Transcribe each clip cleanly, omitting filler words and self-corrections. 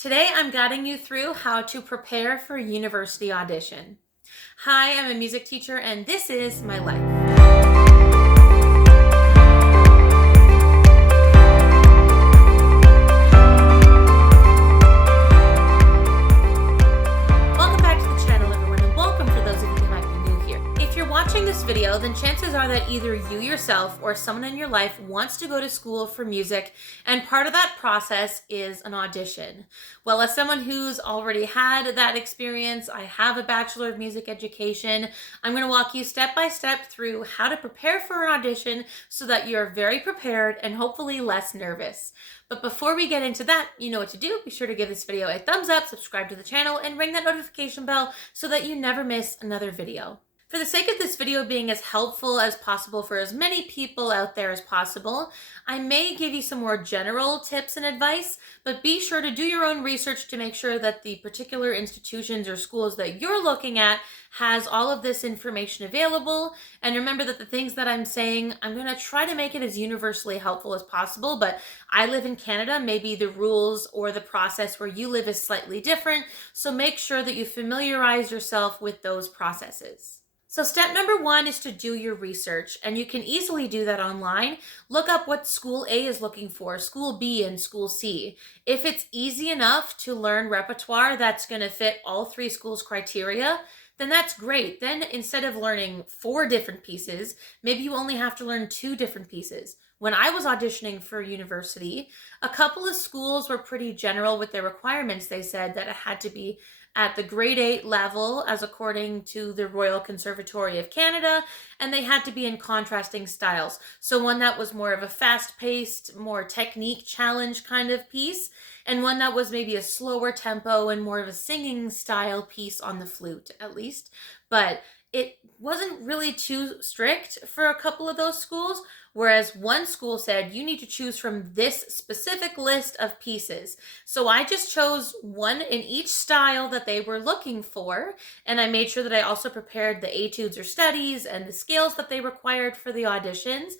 Today I'm guiding you through how to prepare for a university audition. Hi, I'm a music teacher and this is my life. Welcome back to the channel, everyone, and welcome for those of you who might be new here. If you're watching this video, then chances are that either you yourself or someone in your life wants to go to school for music, and part of that process is an audition. Well, as someone who's already had that experience, I have a Bachelor of Music Education. I'm going to walk you step by step through how to prepare for an audition so that you're very prepared and hopefully less nervous. But before we get into that, you know what to do. Be sure to give this video a thumbs up, subscribe to the channel, and ring that notification bell so that you never miss another video. For the sake of this video being as helpful as possible for as many people out there as possible, I may give you some more general tips and advice, but be sure to do your own research to make sure that the particular institutions or schools that you're looking at has all of this information available. And remember that the things that I'm saying, I'm going to try to make it as universally helpful as possible, but I live in Canada. Maybe the rules or the process where you live is slightly different, so make sure that you familiarize yourself with those processes. So step number one is to do your research, and you can easily do that online. Look up what school A is looking for, school B and school C. If it's easy enough to learn repertoire that's going to fit all three schools' criteria, then that's great. Then instead of learning 4 different pieces, maybe you only have to learn 2 different pieces. When I was auditioning for university, a couple of schools were pretty general with their requirements. They said that it had to be at the grade 8 level as according to the Royal Conservatory of Canada, and they had to be in contrasting styles. So one that was more of a fast-paced, more technique challenge kind of piece, and one that was maybe a slower tempo and more of a singing style piece on the flute, at least. But it wasn't really too strict for a couple of those schools, whereas one school said you need to choose from this specific list of pieces. So I just chose one in each style that they were looking for, and I made sure that I also prepared the etudes or studies and the scales that they required for the auditions.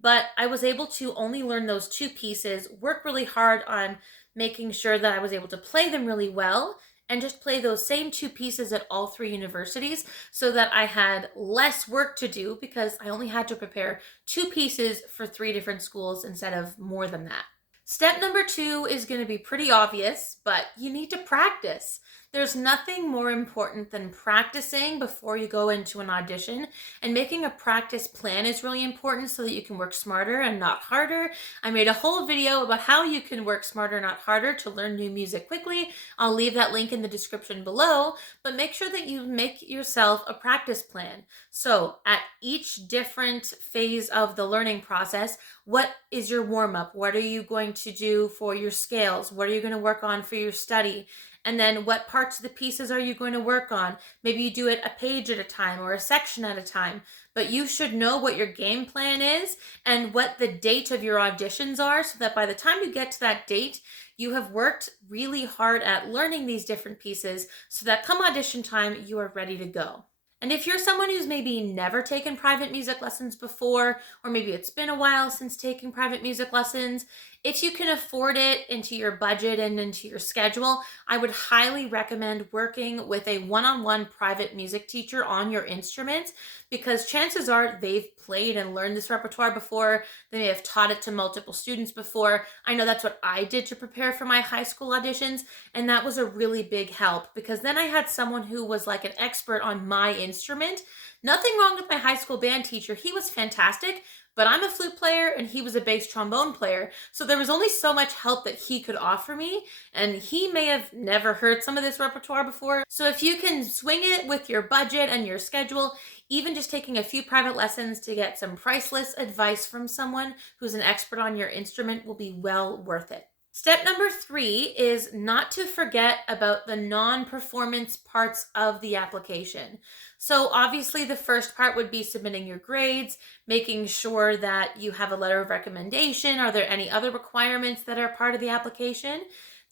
But I was able to only learn those 2 pieces, work really hard on making sure that I was able to play them really well, and just play those same 2 pieces at all 3 universities so that I had less work to do because I only had to prepare 2 pieces for 3 different schools instead of more than that. Step number 2 is going to be pretty obvious, but you need to practice. There's nothing more important than practicing before you go into an audition, and making a practice plan is really important so that you can work smarter and not harder. I made a whole video about how you can work smarter, not harder, to learn new music quickly. I'll leave that link in the description below, but make sure that you make yourself a practice plan. So at each different phase of the learning process, what is your warm-up? What are you going to do for your scales? What are you going to work on for your study? And then what parts of the pieces are you going to work on? Maybe you do it a page at a time or a section at a time, but you should know what your game plan is and what the date of your auditions are so that by the time you get to that date, you have worked really hard at learning these different pieces so that come audition time, you are ready to go. And if you're someone who's maybe never taken private music lessons before, or maybe it's been a while since taking private music lessons, if you can afford it into your budget and into your schedule, I would highly recommend working with a one-on-one private music teacher on your instrument, because chances are they've played and learned this repertoire before. They may have taught it to multiple students before. I know that's what I did to prepare for my high school auditions, and that was a really big help because then I had someone who was like an expert on my instrument. Nothing wrong with my high school band teacher. He was fantastic, but I'm a flute player and he was a bass trombone player. So there was only so much help that he could offer me, and he may have never heard some of this repertoire before. So if you can swing it with your budget and your schedule, even just taking a few private lessons to get some priceless advice from someone who's an expert on your instrument will be well worth it. Step number 3 is not to forget about the non-performance parts of the application. So obviously the first part would be submitting your grades, making sure that you have a letter of recommendation. Are there any other requirements that are part of the application?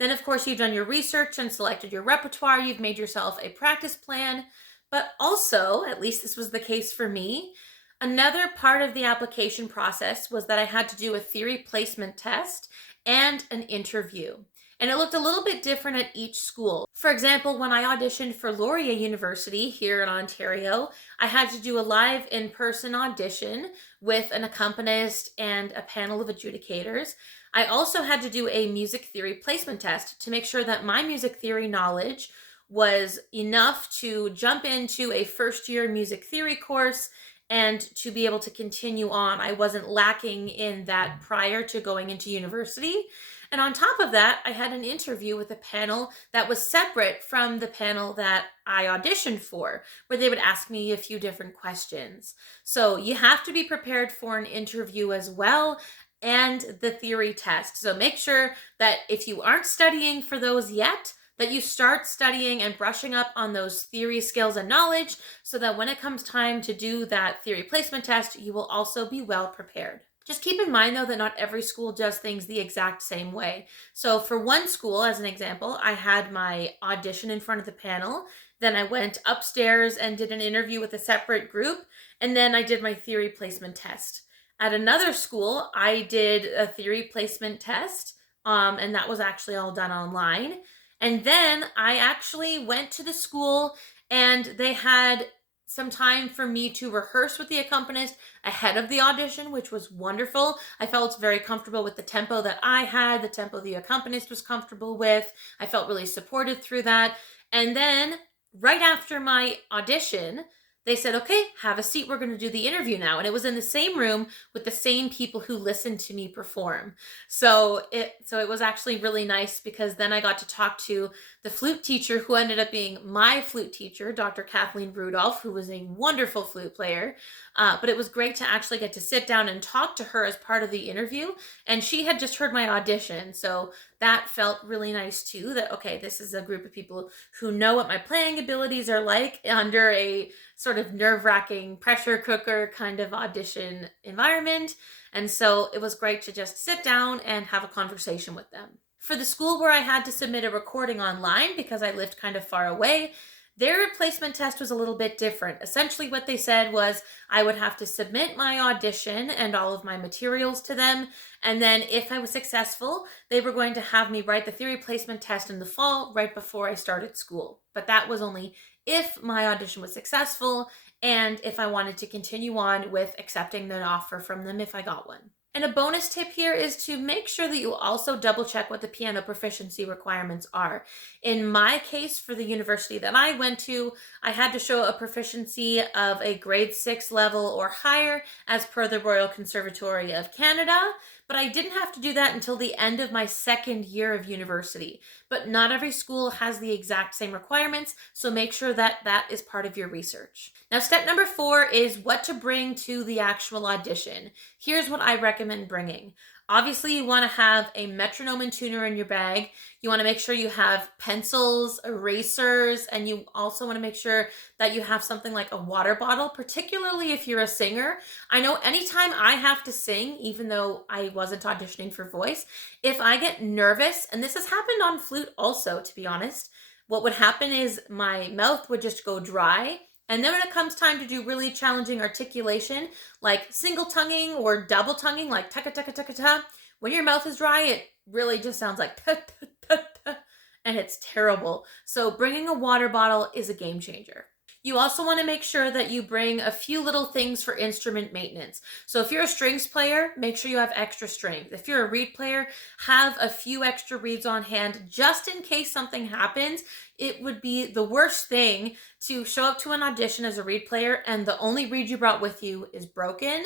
Then of course you've done your research and selected your repertoire. You've made yourself a practice plan, but also, at least this was the case for me, another part of the application process was that I had to do a theory placement test and an interview. And it looked a little bit different at each school. For example, when I auditioned for Laurier University here in Ontario, I had to do a live in-person audition with an accompanist and a panel of adjudicators. I also had to do a music theory placement test to make sure that my music theory knowledge was enough to jump into a first-year music theory course and to be able to continue on. I wasn't lacking in that prior to going into university. And on top of that, I had an interview with a panel that was separate from the panel that I auditioned for, where they would ask me a few different questions. So you have to be prepared for an interview as well, and the theory test. So make sure that if you aren't studying for those yet, that you start studying and brushing up on those theory skills and knowledge so that when it comes time to do that theory placement test, you will also be well prepared. Just keep in mind, though, that not every school does things the exact same way. So for one school, as an example, I had my audition in front of the panel. Then I went upstairs and did an interview with a separate group. And then I did my theory placement test. At another school, I did a theory placement test, and that was actually all done online. And then I actually went to the school and they had some time for me to rehearse with the accompanist ahead of the audition, which was wonderful. I felt very comfortable with the tempo that I had, the tempo the accompanist was comfortable with. I felt really supported through that. And then right after my audition, they said, okay, have a seat. We're going to do the interview now. And it was in the same room with the same people who listened to me perform. So it was actually really nice because then I got to talk to the flute teacher who ended up being my flute teacher, Dr. Kathleen Rudolph, who was a wonderful flute player. But it was great to actually get to sit down and talk to her as part of the interview. And she had just heard my audition. So that felt really nice too, that, okay, this is a group of people who know what my playing abilities are like under a sort of nerve-wracking pressure cooker kind of audition environment. And so it was great to just sit down and have a conversation with them. For the school where I had to submit a recording online because I lived kind of far away, their placement test was a little bit different. Essentially what they said was I would have to submit my audition and all of my materials to them. And then if I was successful, they were going to have me write the theory placement test in the fall right before I started school. But that was only if my audition was successful and if I wanted to continue on with accepting an offer from them if I got one. And a bonus tip here is to make sure that you also double check what the piano proficiency requirements are. In my case, for the university that I went to, I had to show a proficiency of a grade 6 level or higher as per the Royal Conservatory of Canada, but I didn't have to do that until the end of my second year of university. But not every school has the exact same requirements, so make sure that that is part of your research. Now, step number 4 is what to bring to the actual audition. Here's what I recommend bringing. Obviously, you want to have a metronome and tuner in your bag. You want to make sure you have pencils, erasers, and you also want to make sure that you have something like a water bottle, particularly if you're a singer. I know anytime I have to sing, even though I wasn't auditioning for voice, if I get nervous, and this has happened on flute also, to be honest, what would happen is my mouth would just go dry. And then when it comes time to do really challenging articulation, like single tonguing or double tonguing, like taka taka taka ta, when your mouth is dry, it really just sounds like ta ta ta ta, and it's terrible. So bringing a water bottle is a game changer. You also want to make sure that you bring a few little things for instrument maintenance. So if you're a strings player, make sure you have extra strings. If you're a reed player, have a few extra reeds on hand just in case something happens. It would be the worst thing to show up to an audition as a reed player and the only reed you brought with you is broken.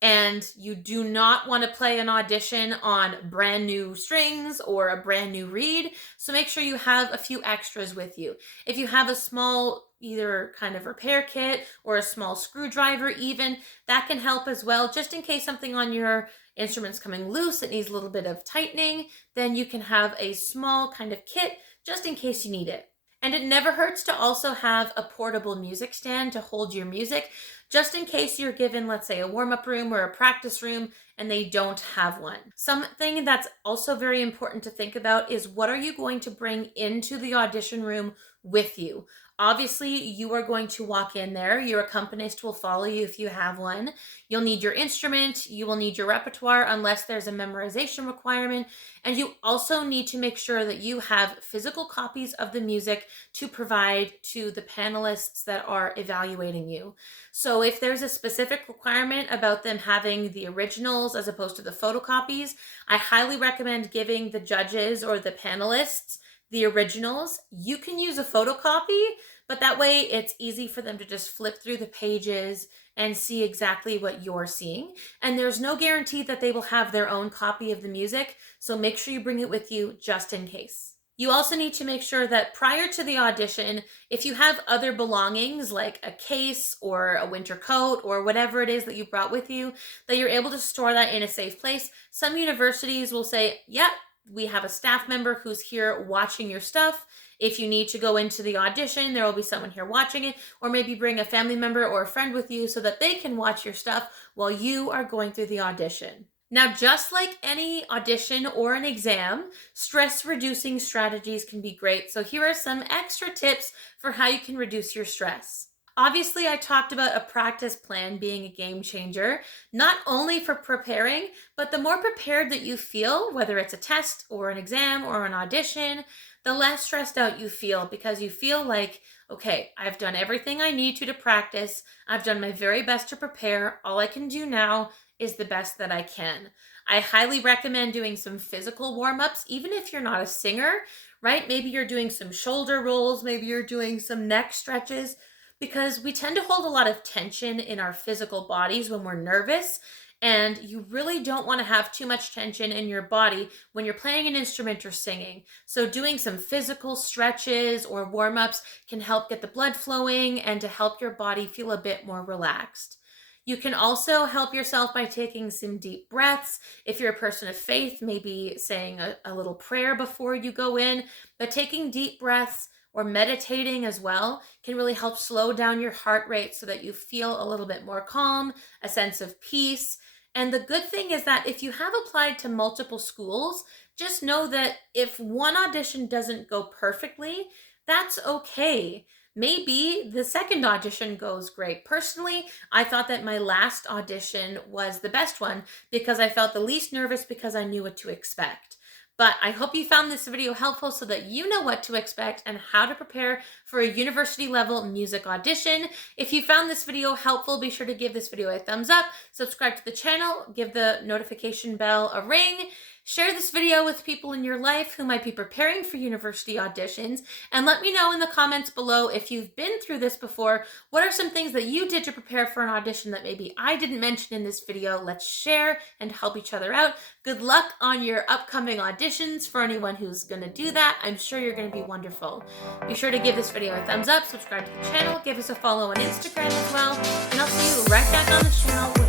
And you do not want to play an audition on brand new strings or a brand new reed. So make sure you have a few extras with you. If you have a small either kind of repair kit or a small screwdriver even, that can help as well. Just in case something on your instrument's coming loose, it needs a little bit of tightening, then you can have a small kind of kit just in case you need it. And it never hurts to also have a portable music stand to hold your music, just in case you're given, let's say, a warm-up room or a practice room and they don't have one. Something that's also very important to think about is what are you going to bring into the audition room with you? Obviously, you are going to walk in there. Your accompanist will follow you if you have one. You'll need your instrument. You will need your repertoire unless there's a memorization requirement. And you also need to make sure that you have physical copies of the music to provide to the panelists that are evaluating you. So if there's a specific requirement about them having the originals as opposed to the photocopies, I highly recommend giving the judges or the panelists the originals. You can use a photocopy, but that way it's easy for them to just flip through the pages and see exactly what you're seeing. And there's no guarantee that they will have their own copy of the music, so make sure you bring it with you just in case. You also need to make sure that prior to the audition, if you have other belongings like a case or a winter coat or whatever it is that you brought with you, that you're able to store that in a safe place. Some universities will say, yeah, we have a staff member who's here watching your stuff. If you need to go into the audition, there will be someone here watching it, or maybe bring a family member or a friend with you so that they can watch your stuff while you are going through the audition. Now, just like any audition or an exam, stress-reducing strategies can be great. So here are some extra tips for how you can reduce your stress. Obviously, I talked about a practice plan being a game changer, not only for preparing, but the more prepared that you feel, whether it's a test or an exam or an audition, the less stressed out you feel because you feel like, okay, I've done everything I need to practice. I've done my very best to prepare. All I can do now is the best that I can. I highly recommend doing some physical warm-ups, even if you're not a singer, right? Maybe you're doing some shoulder rolls, maybe you're doing some neck stretches, because we tend to hold a lot of tension in our physical bodies when we're nervous, and you really don't want to have too much tension in your body when you're playing an instrument or singing. So doing some physical stretches or warm-ups can help get the blood flowing and to help your body feel a bit more relaxed. You can also help yourself by taking some deep breaths. If you're a person of faith, maybe saying a little prayer before you go in, but taking deep breaths or meditating as well can really help slow down your heart rate so that you feel a little bit more calm, a sense of peace. And the good thing is that if you have applied to multiple schools, just know that if one audition doesn't go perfectly, that's okay. Maybe the second audition goes great. Personally, I thought that my last audition was the best one because I felt the least nervous because I knew what to expect. But I hope you found this video helpful so that you know what to expect and how to prepare for a university level music audition. If you found this video helpful, be sure to give this video a thumbs up, subscribe to the channel, give the notification bell a ring, share this video with people in your life who might be preparing for university auditions, and let me know in the comments below if you've been through this before. What are some things that you did to prepare for an audition that maybe I didn't mention in this video? Let's share and help each other out. Good luck on your upcoming auditions for anyone who's going to do that. I'm sure you're going to be wonderful. Be sure to give this video a thumbs up, subscribe to the channel, give us a follow on Instagram as well, and I'll see you right back on the channel